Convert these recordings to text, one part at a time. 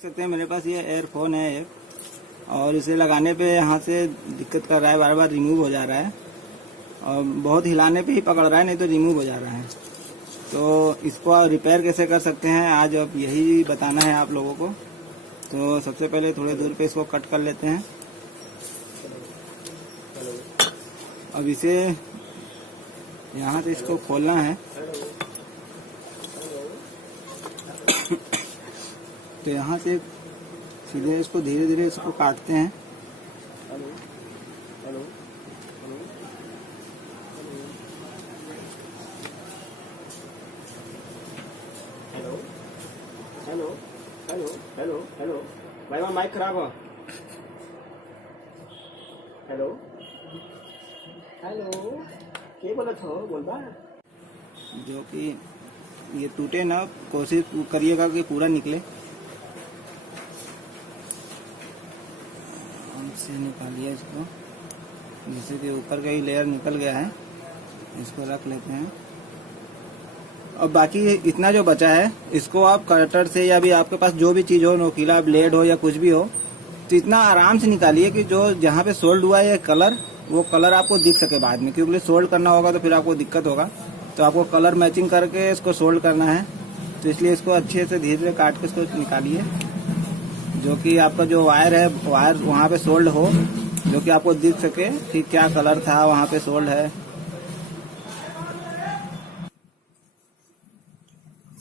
सकते हैं मेरे पास ये एयरफोन है एक, और इसे लगाने पे यहाँ से दिक्कत कर रहा है, बार बार रिमूव हो जा रहा है और बहुत हिलाने पे ही पकड़ रहा है, नहीं तो रिमूव हो जा रहा है। तो इसको रिपेयर कैसे कर सकते हैं आज अब यही बताना है आप लोगों को। तो सबसे पहले थोड़े दूर पे इसको कट कर लेते हैं। अब इसे यहाँ से इसको खोलना है। तो यहाँ से सीधे इसको धीरे धीरे इसको काटते हैं। हेलो भाई वहाँ माइक खराब हो। हेलो क्या बोला था बोलबा। जो कि ये टूटे ना, कोशिश करिएगा कि पूरा निकले। से निकालिए इसको, जैसे कि ऊपर का ही लेयर निकल गया है, इसको रख लेते हैं। अब बाकी इतना जो बचा है इसको आप कटर से या भी आपके पास जो भी चीज हो, नोकीला ब्लेड हो या कुछ भी हो, तो इतना आराम से निकालिए कि जो जहाँ पे सोल्ड हुआ है कलर, वो कलर आपको दिख सके बाद में, क्योंकि सोल्ड करना होगा तो फिर आपको दिक्कत होगा। तो आपको कलर मैचिंग करके इसको सोल्ड करना है। तो इसलिए इसको अच्छे से धीरे धीरे काट के इसको निकालिए, जो कि आपका जो वायर है, वायर वहाँ पे सोल्ड हो, जो कि आपको दिख सके कि क्या कलर था वहाँ पे सोल्ड है।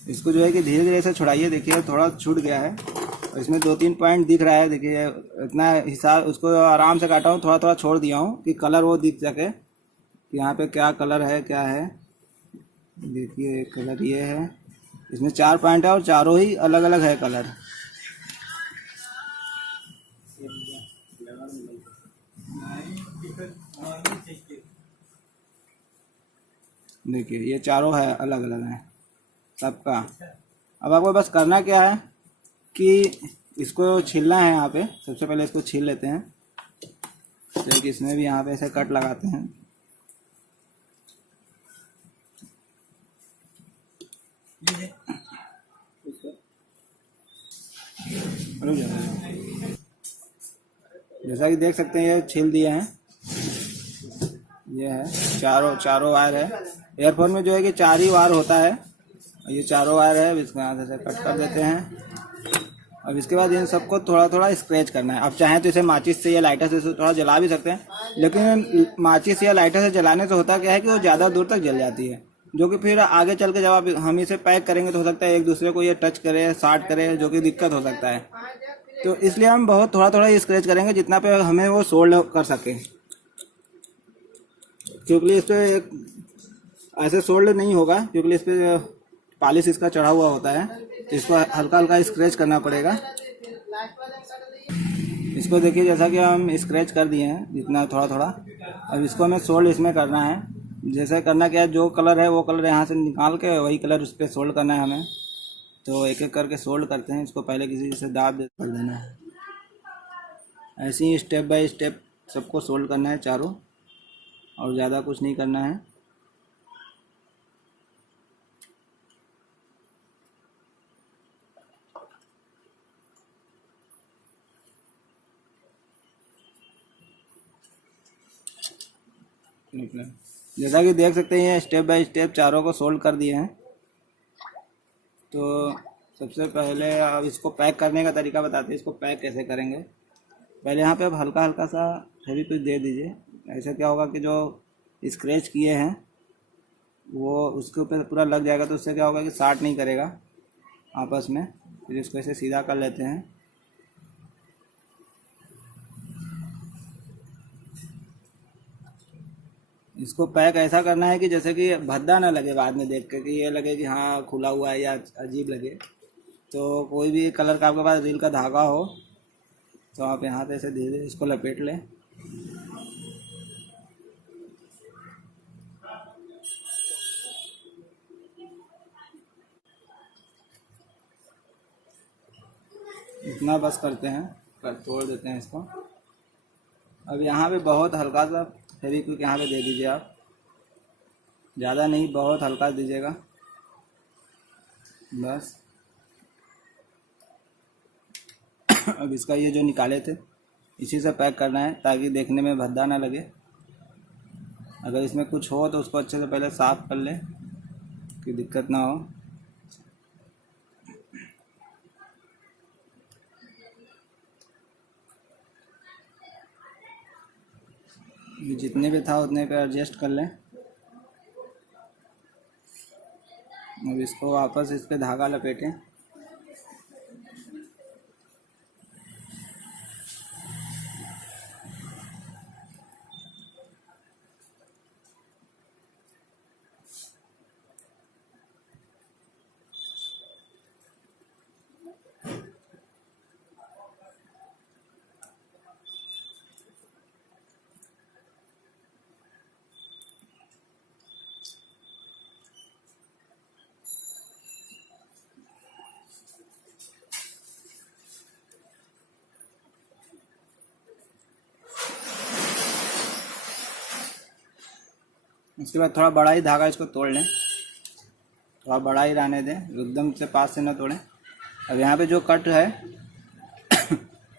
इसको जो है कि धीरे धीरे से छुड़ाइए। देखिए थोड़ा छूट गया है और इसमें 2-3 पॉइंट दिख रहा है। देखिए इतना हिसाब, उसको आराम से काटा हूँ, थोड़ा थोड़ा छोड़ दिया हूँ कि कलर वो दिख सके कि यहाँ पे क्या कलर है क्या है। देखिए कलर ये है, इसमें 4 पॉइंट है और चारों ही अलग अलग है कलर। देखिए ये चारों है, अलग अलग है सबका। अब आपको बस करना क्या है कि इसको छीलना है। यहाँ पे सबसे पहले इसको छील लेते हैं। तो कि इसमें भी यहाँ पे ऐसे कट लगाते हैं। जैसा कि देख सकते हैं ये छील दिए हैं। ये है चारों वायर है। एयरफोन में जो है कि 4 ही वायर होता है, ये चारों वायर है। इसको यहाँ से कट कर देते हैं। अब इसके बाद इन सबको थोड़ा थोड़ा स्क्रैच करना है। अब चाहें तो इसे माचिस से या लाइटर से थोड़ा जला भी सकते हैं, लेकिन माचिस या लाइटर से जलाने से होता क्या है कि वो ज़्यादा दूर तक जल जाती है, जो कि फिर आगे चल के जब हम इसे पैक करेंगे तो हो सकता है एक दूसरे को ये टच करे, शार्ट करे, जो कि दिक्कत हो सकता है। तो इसलिए हम बहुत थोड़ा थोड़ा स्क्रैच करेंगे जितना पे हमें वो सोल्ड कर सके, क्योंकि इस पर एक ऐसे सोल्ड नहीं होगा, क्योंकि इस पर पॉलिश इसका चढ़ा हुआ होता है। तो इसको हल्का हल्का स्क्रैच करना पड़ेगा। इसको देखिए जैसा कि हम स्क्रैच कर दिए हैं जितना थोड़ा थोड़ा। अब इसको हमें सोल्ड इसमें करना है। जैसे करना क्या है, जो कलर है वो कलर यहाँ से निकाल के वही कलर उस पर सोल्ड करना है हमें। तो एक एक करके सोल्ड करते हैं। इसको पहले किसी से दाब दे कर देना है। ऐसे ही स्टेप बाय स्टेप सबको सोल्ड करना है चारों, और ज़्यादा कुछ नहीं करना है। जैसा कि देख सकते हैं स्टेप बाय स्टेप चारों को सोल्ड कर दिए हैं। तो सबसे पहले अब इसको पैक करने का तरीका बताते हैं। इसको पैक कैसे करेंगे। पहले यहाँ पे अब हल्का हल्का सा फेविक्विक दे दीजिए। ऐसे क्या होगा कि जो स्क्रैच किए हैं वो उसके ऊपर पूरा लग जाएगा, तो उससे क्या होगा कि शार्ट नहीं करेगा आपस में। फिर इसको ऐसे सीधा कर लेते हैं। इसको पैक ऐसा करना है कि जैसे कि भद्दा ना लगे बाद में देख के, कि ये लगे कि हाँ खुला हुआ है या अजीब लगे। तो कोई भी कलर का आपके पास रील का धागा हो तो आप यहाँ पे ऐसे धीरे धीरे इसको लपेट लें। इतना बस करते हैं, तोड़ देते हैं इसको। अब यहाँ पे बहुत हल्का सा फेविक्विक यहाँ पे दे दीजिए आप, ज़्यादा नहीं, बहुत हल्का दीजिएगा बस। अब इसका ये जो निकाले थे इसी से पैक करना है ताकि देखने में भद्दा ना लगे। अगर इसमें कुछ हो तो उसको अच्छे से पहले साफ़ कर ले कि दिक्कत ना हो। ये जितने भी था उतने पे एडजस्ट कर लें। अब इसको वापस इस पे धागा लपेटें। उसके बाद थोड़ा बड़ा ही धागा इसको तोड़ लें, थोड़ा बड़ा ही रहने दें, एकदम से पास से ना तोड़ें। अब यहाँ पे जो कट है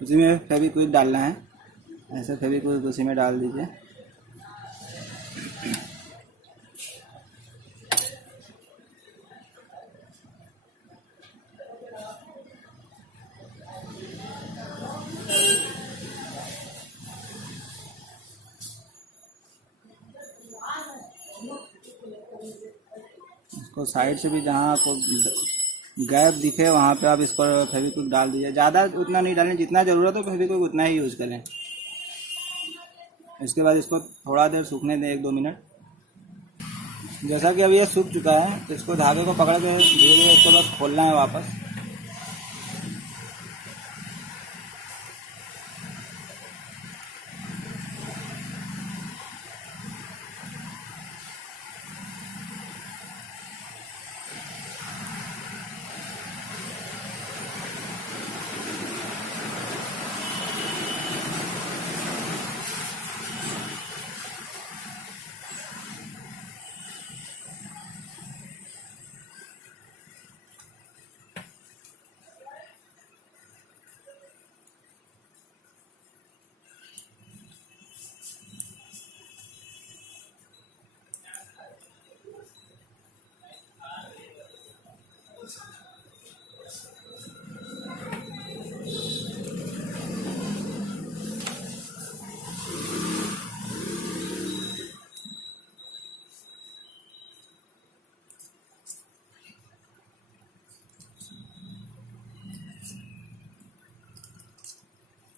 उसी में फेविक्विक डालना है। ऐसे फेविक्विक उसी में डाल दीजिए। इसको साइड से भी जहाँ आपको गैप दिखे वहाँ पे आप इसको फेविक्विक डाल दीजिए। ज़्यादा उतना नहीं डालें, जितना ज़रूरत हो फेविक्विक उतना ही यूज़ करें। इसके बाद इसको थोड़ा देर सूखने दें, 1-2 मिनट। जैसा कि अब ये सूख चुका है तो इसको धागे को पकड़ के धीरे धीरे इसको बस खोलना है वापस।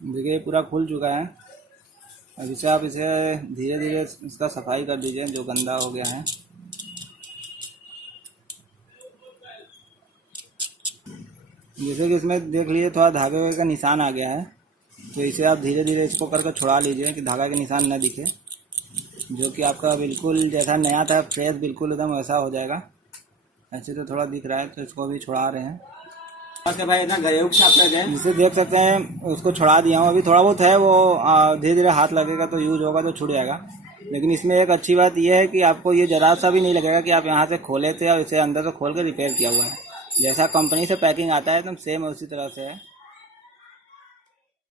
देखिए पूरा खुल चुका है। अब इसे आप इसे धीरे धीरे इसका सफाई कर दीजिए जो गंदा हो गया है। जैसे कि इसमें देख लीजिए थोड़ा धागे का निशान आ गया है, तो इसे आप धीरे धीरे इसको करके छुड़ा लीजिए कि धागा के निशान न दिखे, जो कि आपका बिल्कुल जैसा नया था फ्रेश बिल्कुल एकदम वैसा हो जाएगा। ऐसे तो थोड़ा दिख रहा है तो इसको भी छुड़ा रहे हैं। ओके भाई ना गए जिसे देख सकते हैं उसको छुड़ा दिया हूँ। अभी थोड़ा बहुत है वो धीरे धीरे हाथ लगेगा तो यूज होगा तो छूट जाएगा। लेकिन इसमें एक अच्छी बात यह है कि आपको ये जरा सा भी नहीं लगेगा कि आप यहाँ से खोले थे और इसे अंदर से खोल कर रिपेयर किया हुआ है। जैसा कंपनी से पैकिंग आता है एकदम सेम उसी तरह से है।